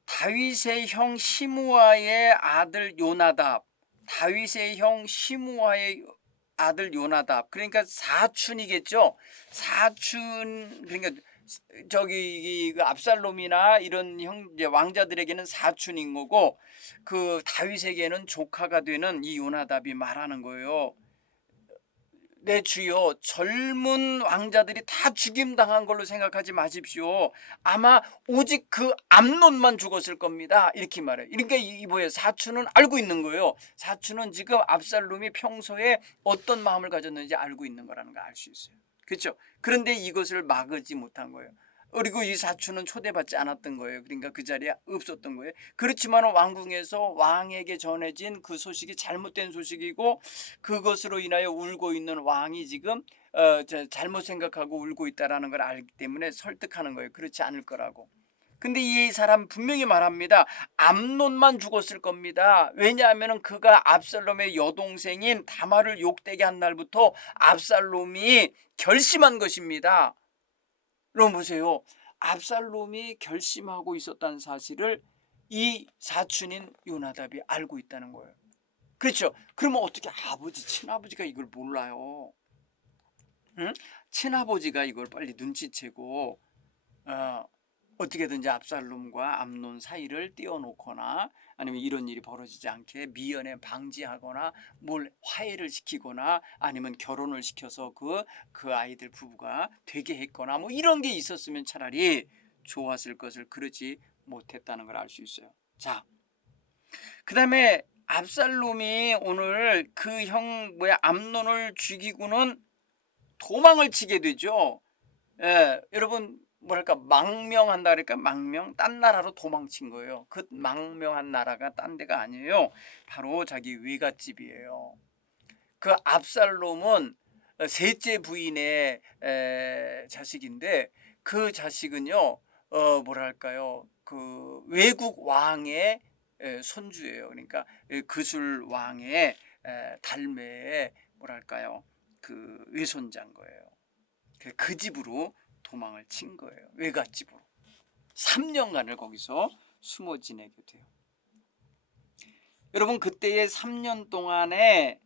다윗의 형 시므아의 아들 요나답, 다윗의 형 시므아의 아들 요나답, 그러니까 사촌이겠죠. 사촌, 그러니까 저기 그 압살롬이나 이런 형제 왕자들에게는 사촌인 거고, 그 다윗에게는 조카가 되는 이 요나답이 말하는 거예요. 내 주여, 젊은 왕자들이 다 죽임당한 걸로 생각하지 마십시오. 아마 오직 그 암논만 죽었을 겁니다. 이렇게 말해요. 그러니까 이 뭐예요? 사촌은 알고 있는 거예요. 사촌은 지금 압살롬이 평소에 어떤 마음을 가졌는지 알고 있는 거라는 걸 알 수 있어요. 그렇죠? 그런데 이것을 막지 못한 거예요. 그리고 이 사촌은 초대받지 않았던 거예요. 그러니까 그 자리에 없었던 거예요. 그렇지만 왕궁에서 왕에게 전해진 그 소식이 잘못된 소식이고, 그것으로 인하여 울고 있는 왕이 지금 잘못 생각하고 울고 있다는 걸 알기 때문에 설득하는 거예요. 그렇지 않을 거라고. 근데 이 사람 분명히 말합니다. 암논만 죽었을 겁니다. 왜냐하면 그가 압살롬의 여동생인 다말을 욕되게 한 날부터 압살롬이 결심한 것입니다. 여러분 보세요. 압살롬이 결심하고 있었다는 사실을 이 사촌인 요나답이 알고 있다는 거예요. 그렇죠? 그러면 어떻게 친아버지가 이걸 몰라요? 응? 친아버지가 이걸 빨리 눈치채고 어떻게든지 압살롬과 암논 사이를 띄워놓거나, 아니면 이런 일이 벌어지지 않게 미연에 방지하거나 뭘 화해를 시키거나, 아니면 결혼을 시켜서 그 아이들 부부가 되게 했거나 뭐 이런 게 있었으면 차라리 좋았을 것을 그러지 못했다는 걸 알 수 있어요. 자, 그 다음에 압살롬이 오늘 그 암논을 죽이고는 도망을 치게 되죠. 여러분 뭐랄까, 망명한다 그러니까 딴 나라로 도망친 거예요. 그 망명한 나라가 딴 데가 아니에요. 바로 자기 외갓집이에요. 그 압살롬은 셋째 부인의 자식인데, 그 자식은요 뭐랄까요, 그 외국 왕의 손주예요. 그러니까 그술 왕의 달매의 뭐랄까요, 그 외손자인 거예요. 그 집으로 도망을 친 거예요. 외갓집으로. 3년간을 거기서 숨어 지내게 돼요. 여러분, 그때의 3년 동안에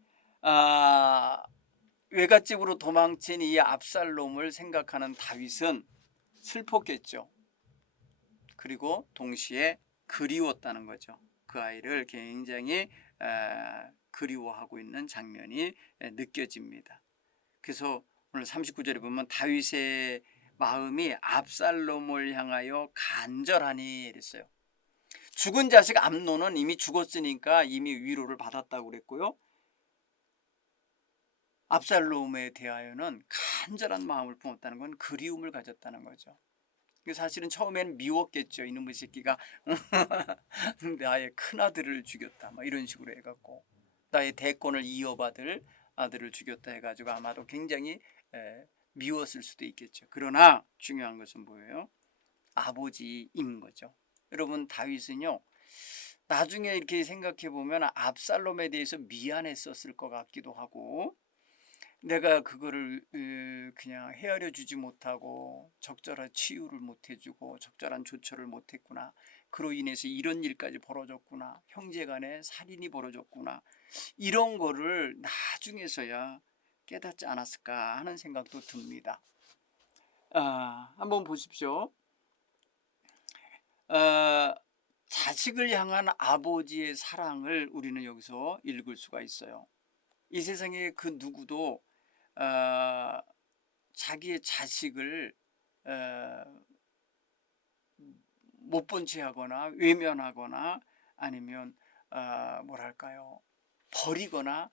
외갓집으로 도망친 이 압살롬을 생각하는 다윗은 슬펐겠죠. 그리고 동시에 그리웠다는 거죠. 그 아이를 굉장히 그리워하고 있는 장면이 느껴집니다. 그래서 오늘 39절에 보면 다윗의 마음이 압살롬을 향하여 간절하니 이랬어요. 죽은 자식 암논은 이미 죽었으니까 이미 위로를 받았다고 그랬고요. 압살롬에 대하여는 간절한 마음을 품었다는 건 그리움을 가졌다는 거죠. 사실은 처음에는 미웠겠죠. 이놈의 새끼가 나의 큰아들을 죽였다, 막 이런 식으로 해갖고 나의 대권을 이어받을 아들을 죽였다 해가지고 아마도 굉장히 미웠을 수도 있겠죠. 그러나 중요한 것은 뭐예요? 아버지인 거죠. 여러분, 다윗은요 나중에 이렇게 생각해 보면 압살롬에 대해서 미안했었을 것 같기도 하고, 내가 그거를 그냥 헤아려 주지 못하고 적절한 치유를 못 해주고 적절한 조처를 못 했구나, 그로 인해서 이런 일까지 벌어졌구나, 형제간에 살인이 벌어졌구나, 이런 거를 나중에서야 깨닫지 않았을까 하는 생각도 듭니다. 한번 보십시오. 자식을 향한 아버지의 사랑을 우리는 여기서 읽을 수가 있어요. 이 세상에 그 누구도 자기의 자식을 못 본 채 하거나 외면하거나, 아니면 뭐랄까요, 버리거나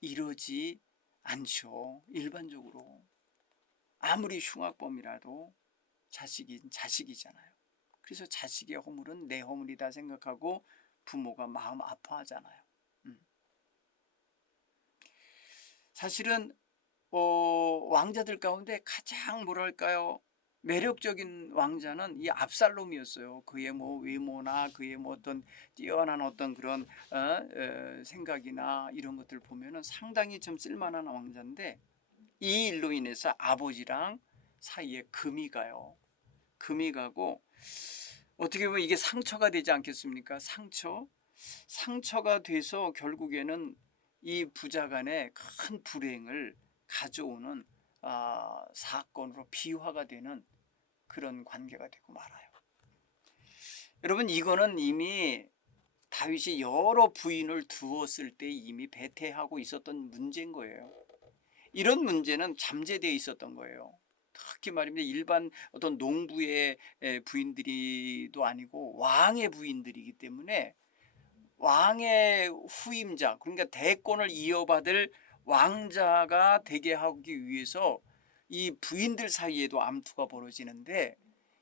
이러지 않죠. 일반적으로 아무리 흉악범이라도 자식인 자식이잖아요. 그래서 자식의 허물은 내 허물이다 생각하고 부모가 마음 아파하잖아요. 사실은 왕자들 가운데 가장 뭐랄까요, 매력적인 왕자는 이 압살롬이었어요. 그의 뭐 외모나 그의 뭐 어떤 뛰어난 어떤 그런 생각이나 이런 것들 보면은 상당히 좀 쓸만한 왕자인데, 이 일로 인해서 아버지랑 사이에 금이 가요. 금이 가고 어떻게 보면 이게 상처가 되지 않겠습니까? 상처가 돼서 결국에는 이 부자간의 큰 불행을 가져오는 사건으로 비화가 되는 그런 관계가 되고 말아요. 여러분, 이거는 이미 다윗이 여러 부인을 두었을 때 이미 배태하고 있었던 문제인 거예요. 이런 문제는 잠재되어 있었던 거예요. 특히 말입니다. 일반 어떤 농부의 부인들이도 아니고 왕의 부인들이기 때문에 왕의 후임자, 그러니까 대권을 이어받을 왕자가 되게 하기 위해서 이 부인들 사이에도 암투가 벌어지는데,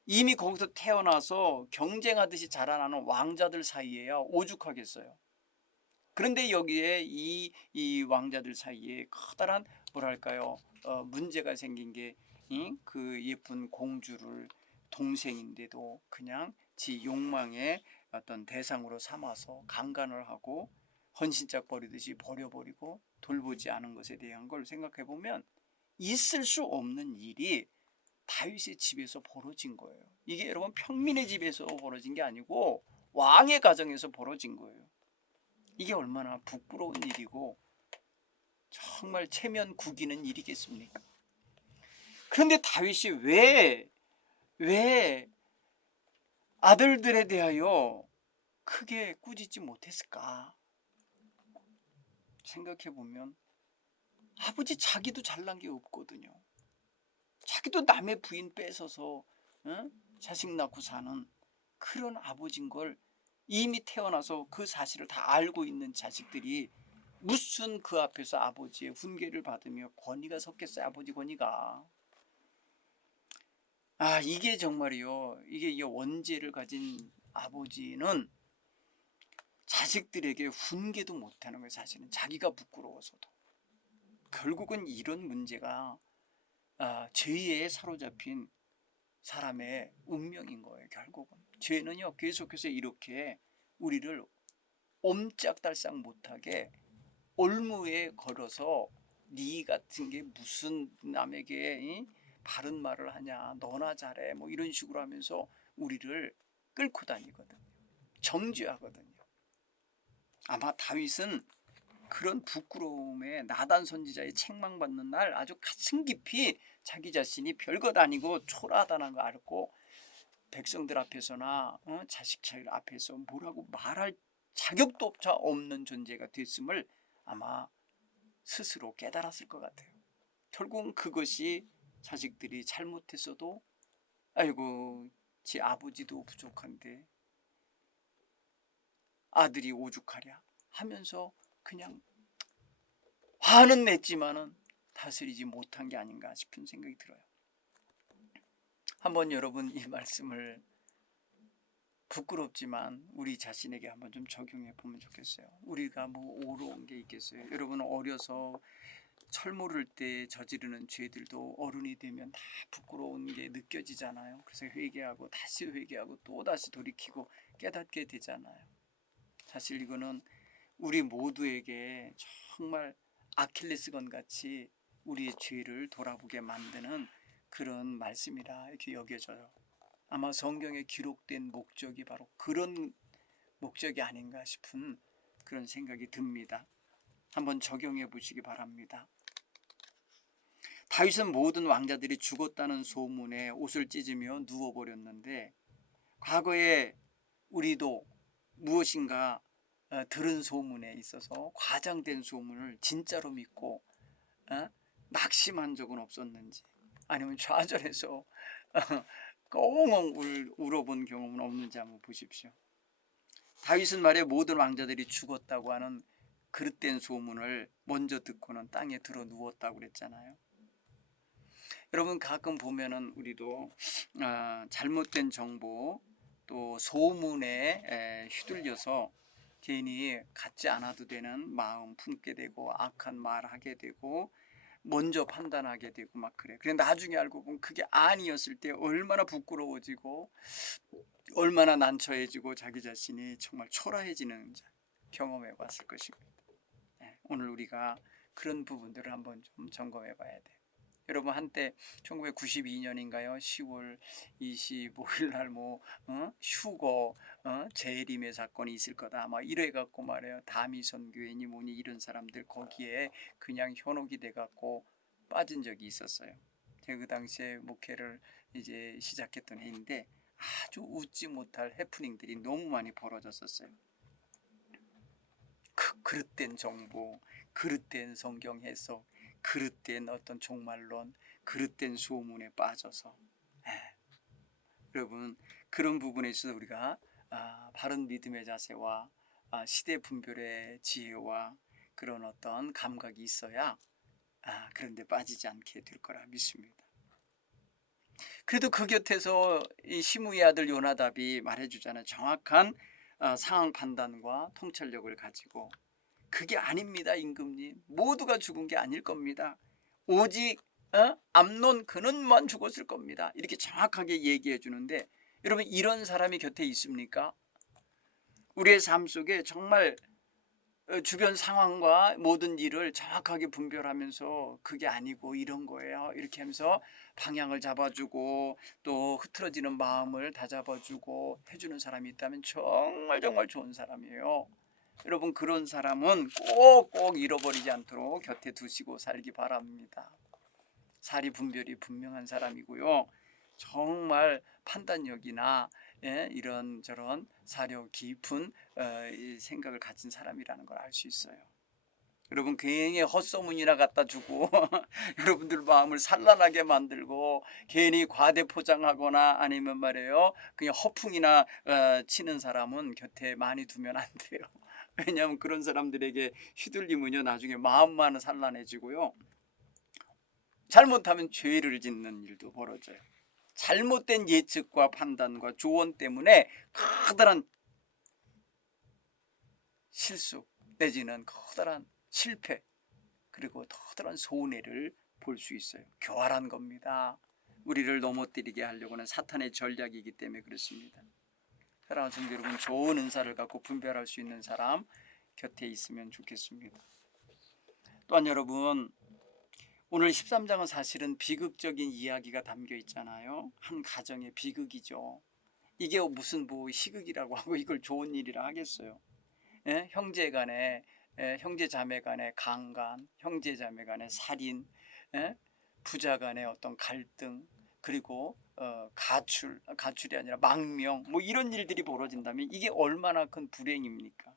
이미 거기서 태어나서 경쟁하듯이 자라나는 왕자들 사이에야 오죽하겠어요. 그런데 여기에 이 왕자들 사이에 커다란 뭐랄까요, 문제가 생긴 게, 그 예쁜 공주를 동생인데도 그냥 지 욕망의 어떤 대상으로 삼아서 강간을 하고 헌신짝 버리듯이 버려버리고 돌보지 않은 것에 대한 걸 생각해 보면 있을 수 없는 일이 다윗의 집에서 벌어진 거예요. 이게 여러분 평민의 집에서 벌어진 게 아니고 왕의 가정에서 벌어진 거예요. 이게 얼마나 부끄러운 일이고 정말 체면 구기는 일이겠습니까? 그런데 다윗이 왜 아들들에 대하여 크게 꾸짖지 못했을까? 생각해 보면 아버지 자기도 잘난 게 없거든요. 자기도 남의 부인 뺏어서 자식 낳고 사는 그런 아버지인 걸 이미 태어나서 그 사실을 다 알고 있는 자식들이 무슨 그 앞에서 아버지의 훈계를 받으며 권위가 섰겠어요. 아버지 권위가. 이게 정말이요, 이게 이 원죄를 가진 아버지는 자식들에게 훈계도 못하는 거예요. 사실은 자기가 부끄러워서도. 결국은 이런 문제가 죄에 사로잡힌 사람의 운명인 거예요. 결국은 죄는요 계속해서 이렇게 우리를 옴짝달싹 못하게 올무에 걸어서 네 같은 게 무슨 남에게 바른 말을 하냐, 너나 잘해, 뭐 이런 식으로 하면서 우리를 끌고 다니거든요. 정죄하거든요. 아마 다윗은 그런 부끄러움에 나단 선지자의 책망받는 날 아주 가슴 깊이 자기 자신이 별것 아니고 초라하다는 거 알고 백성들 앞에서나 자식들 앞에서 뭐라고 말할 자격도 없는 존재가 됐음을 아마 스스로 깨달았을 것 같아요. 결국은 그것이 자식들이 잘못했어도 아이고 지 아버지도 부족한데 아들이 오죽하랴 하면서 그냥 화는 냈지만은 다스리지 못한 게 아닌가 싶은 생각이 들어요. 한번 여러분 이 말씀을 부끄럽지만 우리 자신에게 한번 좀 적용해 보면 좋겠어요. 우리가 뭐 어려운 게 있겠어요. 여러분 어려서 철모를 때 저지르는 죄들도 어른이 되면 다 부끄러운 게 느껴지잖아요. 그래서 회개하고 다시 회개하고 또 다시 돌이키고 깨닫게 되잖아요. 사실 이거는 우리 모두에게 정말 아킬레스건 같이 우리의 죄를 돌아보게 만드는 그런 말씀이라 이렇게 여겨져요. 아마 성경에 기록된 목적이 바로 그런 목적이 아닌가 싶은 그런 생각이 듭니다. 한번 적용해 보시기 바랍니다. 다윗은 모든 왕자들이 죽었다는 소문에 옷을 찢으며 누워버렸는데, 과거에 우리도 무엇인가 들은 소문에 있어서 과장된 소문을 진짜로 믿고 낙심한 적은 없었는지, 아니면 좌절해서 꽁꽁 울어본 경험은 없는지 한번 보십시오. 다윗은 말에 모든 왕자들이 죽었다고 하는 그릇된 소문을 먼저 듣고는 땅에 들어 누웠다고 그랬잖아요. 여러분 가끔 보면은 우리도 잘못된 정보 또 소문에 휘둘려서 괜히 갖지 않아도 되는 마음 품게 되고 악한 말 하게 되고 먼저 판단하게 되고 막 그래. 그래 나중에 알고 보면 그게 아니었을 때 얼마나 부끄러워지고 얼마나 난처해지고 자기 자신이 정말 초라해지는 경험해 봤을 것입니다. 오늘 우리가 그런 부분들을 한번 좀 점검해 봐야 돼요. 여러분 한때 1992년인가요? 10월 25일 날 휴거 재림의 사건이 있을 거다 막 이래 갖고 말해요. 다미선 교회니 뭐니 이런 사람들 거기에 그냥 현혹이 돼 갖고 빠진 적이 있었어요. 제가 그 당시에 목회를 이제 시작했던 해인데 아주 웃지 못할 해프닝들이 너무 많이 벌어졌었어요. 그릇된 정보, 그릇된 성경 해석, 그릇된 어떤 종말론, 그릇된 소문에 빠져서 여러분 그런 부분에 있어서 우리가 바른 믿음의 자세와 시대 분별의 지혜와 그런 어떤 감각이 있어야 그런데 빠지지 않게 될 거라 믿습니다. 그래도 그 곁에서 이 시므의 아들 요나답이 말해주잖아요. 정확한 상황 판단과 통찰력을 가지고 그게 아닙니다. 임금님 모두가 죽은 게 아닐 겁니다. 오직 암논 그는만 죽었을 겁니다. 이렇게 정확하게 얘기해 주는데 여러분 이런 사람이 곁에 있습니까? 우리의 삶 속에 정말 주변 상황과 모든 일을 정확하게 분별하면서 그게 아니고 이런 거예요 이렇게 하면서 방향을 잡아주고 또 흐트러지는 마음을 다잡아주고 해주는 사람이 있다면 정말 좋은 사람이에요. 여러분 그런 사람은 꼭 잃어버리지 않도록 곁에 두시고 살기 바랍니다. 사리 분별이 분명한 사람이고요. 정말 판단력이나 이런 저런 사려 깊은 생각을 가진 사람이라는 걸 알 수 있어요. 여러분 괜히 헛소문이나 갖다 주고 여러분들 마음을 산란하게 만들고 괜히 과대 포장하거나 아니면 말이에요 그냥 허풍이나 치는 사람은 곁에 많이 두면 안 돼요. 왜냐하면 그런 사람들에게 휘둘리면요 나중에 마음만 산란해지고요 잘못하면 죄를 짓는 일도 벌어져요. 잘못된 예측과 판단과 조언 때문에 커다란 실수 내지는 커다란 실패 그리고 커다란 손해를 볼 수 있어요. 교활한 겁니다. 우리를 넘어뜨리게 하려고 하는 사탄의 전략이기 때문에 그렇습니다. 사랑하는 성도 여러분 좋은 은사를 갖고 분별할 수 있는 사람 곁에 있으면 좋겠습니다. 또한 여러분 오늘 13장은 사실은 비극적인 이야기가 담겨 있잖아요. 한 가정의 비극이죠. 이게 무슨 희극이라고 하고 이걸 좋은 일이라 하겠어요. 형제 간에 형제 자매 간의 강간, 형제 자매 간의 살인, 부자 간의 어떤 갈등 그리고 가출이 아니라 망명 이런 일들이 벌어진다면 이게 얼마나 큰 불행입니까?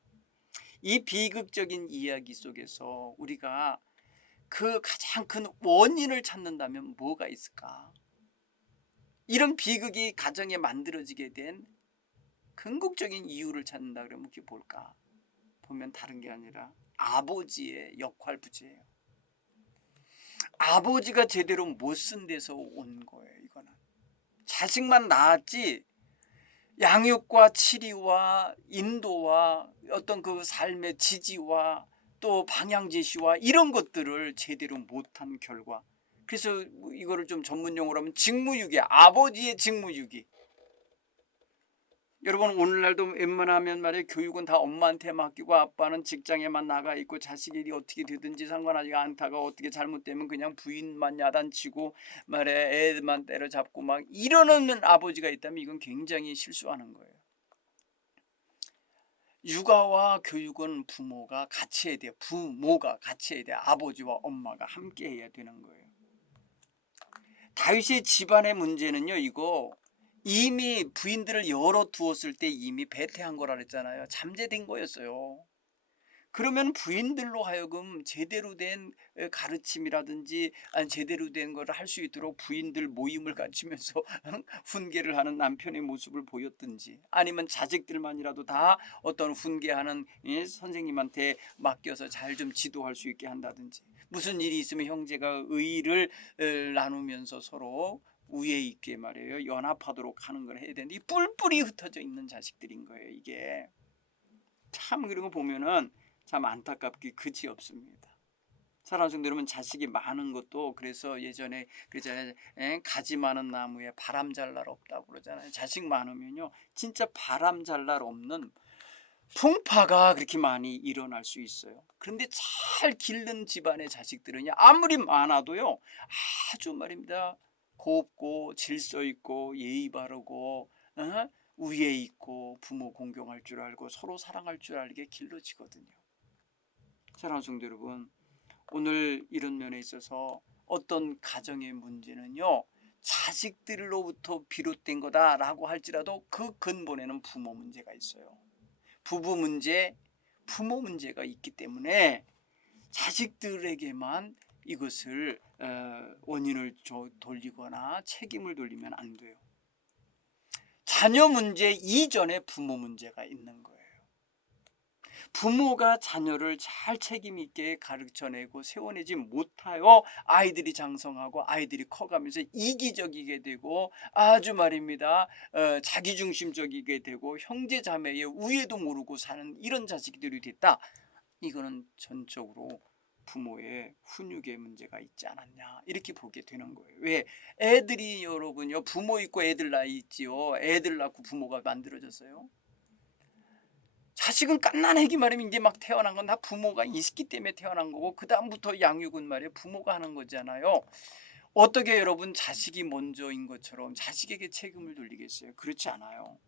이 비극적인 이야기 속에서 우리가 그 가장 큰 원인을 찾는다면 뭐가 있을까? 이런 비극이 가정에 만들어지게 된 궁극적인 이유를 찾는다 그러면 그게 뭘까? 보면 다른 게 아니라 아버지의 역할 부재예요. 아버지가 제대로 못 쓴 데서 온 거예요. 이거는 자식만 낳았지 양육과 치리와 인도와 어떤 그 삶의 지지와 또 방향 제시와 이런 것들을 제대로 못한 결과 그래서 이거를 좀 전문 용어로 하면 직무유기 아버지의 직무유기 여러분 오늘날도 웬만하면 말이에요 교육은 다 엄마한테 맡기고 아빠는 직장에만 나가 있고 자식이 어떻게 되든지 상관하지 않다가 어떻게 잘못되면 그냥 부인만 야단치고 말이에요 애들만 때려잡고 막 이러는 아버지가 있다면 이건 굉장히 실수하는 거예요. 육아와 교육은 부모가 같이 해야 돼요. 부모가 같이 해야 돼요. 아버지와 엄마가 함께 해야 되는 거예요. 다윗의 집안의 문제는요 이거 이미 부인들을 열어두었을 때 이미 배태한 거라 그랬잖아요. 잠재된 거였어요. 그러면 부인들로 하여금 제대로 된 가르침이라든지 아니 제대로 된 걸 할 수 있도록 부인들 모임을 갖추면서 훈계를 하는 남편의 모습을 보였든지 아니면 자식들만이라도 다 어떤 훈계하는 선생님한테 맡겨서 잘 좀 지도할 수 있게 한다든지 무슨 일이 있으면 형제가 의의를 나누면서 서로 우애 있게 말이에요 연합하도록 하는 걸 해야 되는데 이 뿔뿔이 흩어져 있는 자식들인 거예요. 이게 참 그런 거 보면은 참 안타깝게 끝이 없습니다. 사랑하는 성도 여러분 자식이 많은 것도 그래서 예전에 그러잖아요. 가지 많은 나무에 바람 잘 날 없다고 그러잖아요. 자식 많으면요 진짜 바람 잘 날 없는 풍파가 그렇게 많이 일어날 수 있어요. 그런데 잘 기른 집안의 자식들은 아무리 많아도요, 아주 말입니다, 곱고 질서 있고 예의 바르고, 어? 우애 있고 부모 공경할 줄 알고 서로 사랑할 줄 알게 길러지거든요. 사랑하는 성도 여러분, 오늘 이런 면에 있어서 어떤 가정의 문제는요, 자식들로부터 비롯된 거다라고 할지라도 그 근본에는 부모 문제가 있어요. 부부 문제, 부모 문제가 있기 때문에 자식들에게만 이것을 원인을 돌리거나 책임을 돌리면 안 돼요. 자녀 문제 이전에 부모 문제가 있는 거예요. 부모가 자녀를 잘 책임 있게 가르쳐내고 세워내지 못하여 아이들이 장성하고 아이들이 커가면서 이기적이게 되고 아주 말입니다, 자기중심적이게 되고 형제자매의 우애도 모르고 사는 이런 자식들이 됐다. 이거는 전적으로 부모의 훈육의 문제가 있지 않았냐 이렇게 보게 되는 거예요. 왜? 애들이 여러분요, 부모 있고 애들 나이 있지요. 애들 낳고 부모가 만들어졌어요. 자식은 갓난애기 말이면 이제 막 태어난 건 다 부모가 있기 때문에 태어난 거고, 그 다음부터 양육은 말이에요, 부모가 하는 거잖아요. 어떻게 여러분 자식이 먼저인 것처럼 자식에게 책임을 돌리겠어요? 그렇지 않아요.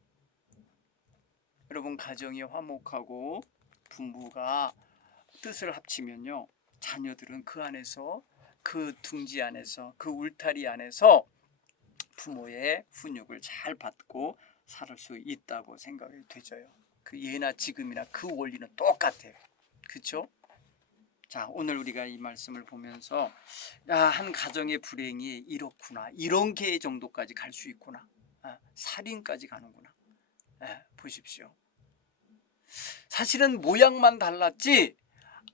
여러분 가정이 화목하고 부부가 뜻을 합치면요, 자녀들은 그 안에서, 그 둥지 안에서, 그 울타리 안에서 부모의 훈육을 잘 받고 살 수 있다고 생각이 되져요. 그 예나 지금이나 그 원리는 똑같아요. 그렇죠? 자, 오늘 우리가 이 말씀을 보면서 한 가정의 불행이 이렇구나, 이런 개 정도까지 갈 수 있구나, 살인까지 가는구나. 보십시오. 사실은 모양만 달랐지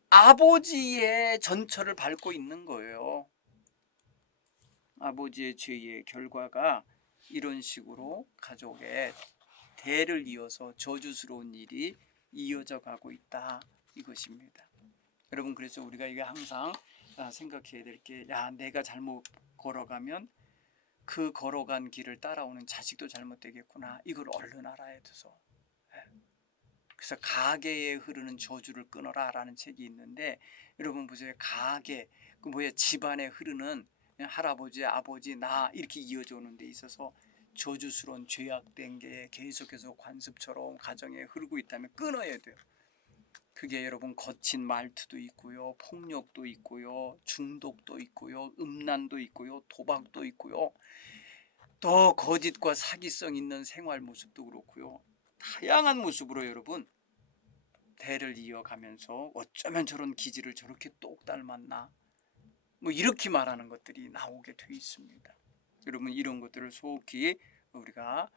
아버지의 전철을 밟고 있는 거예요. 아버지의 죄의 결과가 이런 식으로 가족의 대를 이어서 저주스러운 일이 이어져 가고 있다, 이것입니다. 여러분, 그래서 우리가 이게 항상 생각해야 될 게, 내가 잘못 걸어가면 그 걸어간 길을 따라오는 자식도 잘못되겠구나, 이걸 얼른 알아야 돼서. 그래서 가계에 흐르는 저주를 끊어라 라는 책이 있는데, 여러분 보세요. 가계, 집안에 흐르는 할아버지, 아버지, 나 이렇게 이어져 오는 데 있어서 저주스러운 죄악된 게 계속해서 관습처럼 가정에 흐르고 있다면 끊어야 돼요. 그게 여러분 거친 말투도 있고요, 폭력도 있고요, 중독도 있고요, 음란도 있고요, 도박도 있고요, 또 거짓과 사기성 있는 생활 모습도 그렇고요. 다양한 모습으로 여러분 대를 이어가면서 어쩌면 저런 기질을 저렇게 똑 닮았나, 이렇게 말하는 것들이 나오게 돼 있습니다. 여러분, 이런 것들을 속히 우리가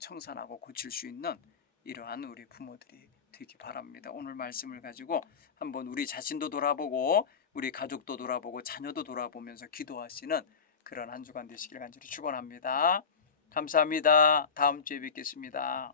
청산하고 고칠 수 있는 이러한 우리 부모들이 되기 바랍니다. 오늘 말씀을 가지고 한번 우리 자신도 돌아보고 우리 가족도 돌아보고 자녀도 돌아보면서 기도하시는 그런 한 주간 되시길 간절히 축원합니다. 감사합니다. 다음 주에 뵙겠습니다.